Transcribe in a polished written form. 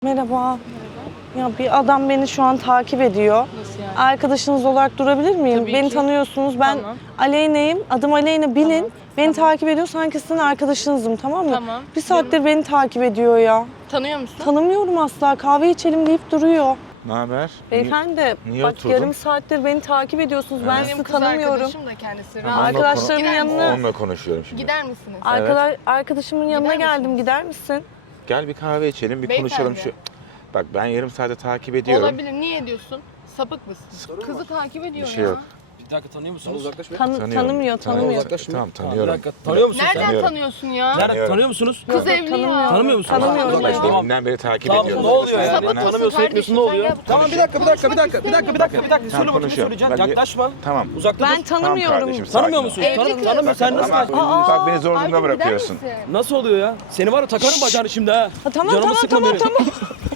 Merhaba. Ya bir adam beni şu an takip ediyor. Nasıl yani? Arkadaşınız olarak durabilir miyim? Tabii Beni ki. tanıyorsunuz. Ben Tamam. Aleyna'yım. Adım Aleyna, bilin. Tamam, Beni tamam. takip ediyor. Sanki sizin arkadaşınızım, tamam mı? Tamam. Bir saattir beni takip ediyor ya. Tanıyor musun? Tanımıyorum asla. Kahve içelim deyip duruyor. Ne haber? Beyefendi, niye bak oturdun? yarım saattir beni takip ediyorsunuz. Ben Benim sizi kız tanımıyorum. arkadaşım da kendisi. Onunla Rahat. Arkadaşlarımın Gider yanına, misin? Onunla konuşuyorum şimdi. Gider misiniz? arkadaşımın yanına Gider geldim. misiniz? Gider misin? Gel bir kahve içelim, bir Beyefendi. konuşalım şu. Bak ben yarım saate takip ediyorum. Olabilir. Niye ediyorsun? Sapık mısın? Kızı takip ediyor Bir şey ya. yok. Bir dakika tanıyor musunuz? Tanımıyor. Tamam tanıyorum. Bir dakika tanıyor musun sen? Nereden Tanıyorum. tanıyorsun ya? Nereden tanıyor musunuz? Kız evli ya. Tanımıyor musunuz? Tanımıyorum. Uzaklaş, Tamam. tamam. Deminden beri takip Tamam ediyorum. ne oluyor yani? Sapık mısın Tanımıyorsun kardeşim? etmiyorsun ne oluyor? Sen gel Tamam bir dakika söyle bakayım ne konuşuyorum. söyleyeceksin? Yaklaşma. Tamam. Uzakta Ben dur. tanımıyorum. kardeşim, Tanımıyor sakin musun? ol. Evli kız. Tanımıyor sen nasıl? Bak beni zor durumda Ayrıca gider bırakıyorsun. misin? Nasıl oluyor ya? Seni var ya takarım bacağını şimdi ha. Ha, tamam Canımı tamam sıkma tamam benim. tamam.